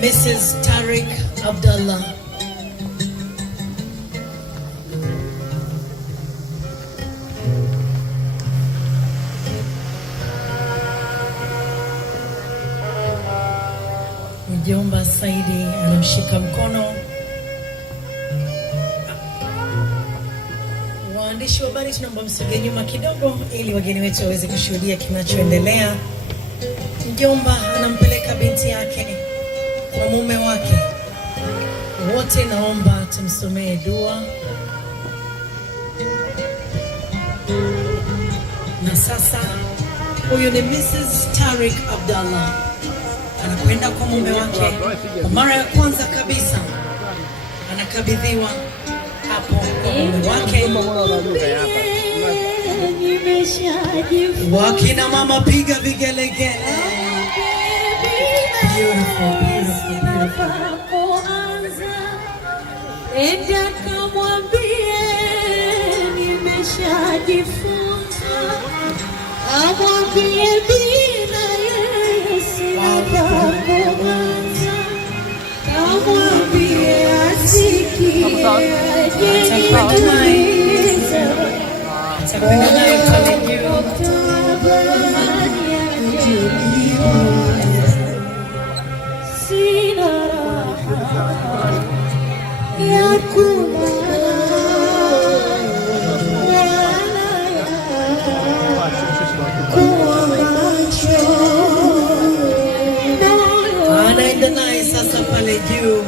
Mrs. Tariq Abdallah. Mjomba Saidi anamshika mkono. Waandishi wa habari, tunaomba msogee nyuma kidogo ili wageni wetu waweze kushuhudia kinachoendelea. Mjomba anampeleka binti yake kwa mume wake. Wote naomba tumsomee dua. Na sasa huyu ni Mrs. Tariq Abdallah, anakwenda kwa mume wake kwa mara ya kwanza kabisa, anakabidhiwa hapo kwa mume wake. Wakina mama piga vigelegele. Beautiful, beautiful, beautiful. Enda kamwambie nimeshajifunza, amwambie bila yeye sina pa kuanza, kamwambie asikie ajeniuliza, Atakwenda naye pale juu. sina raha ya kulala wala ya kuwa macho. Anaenda naye sasa pale juu.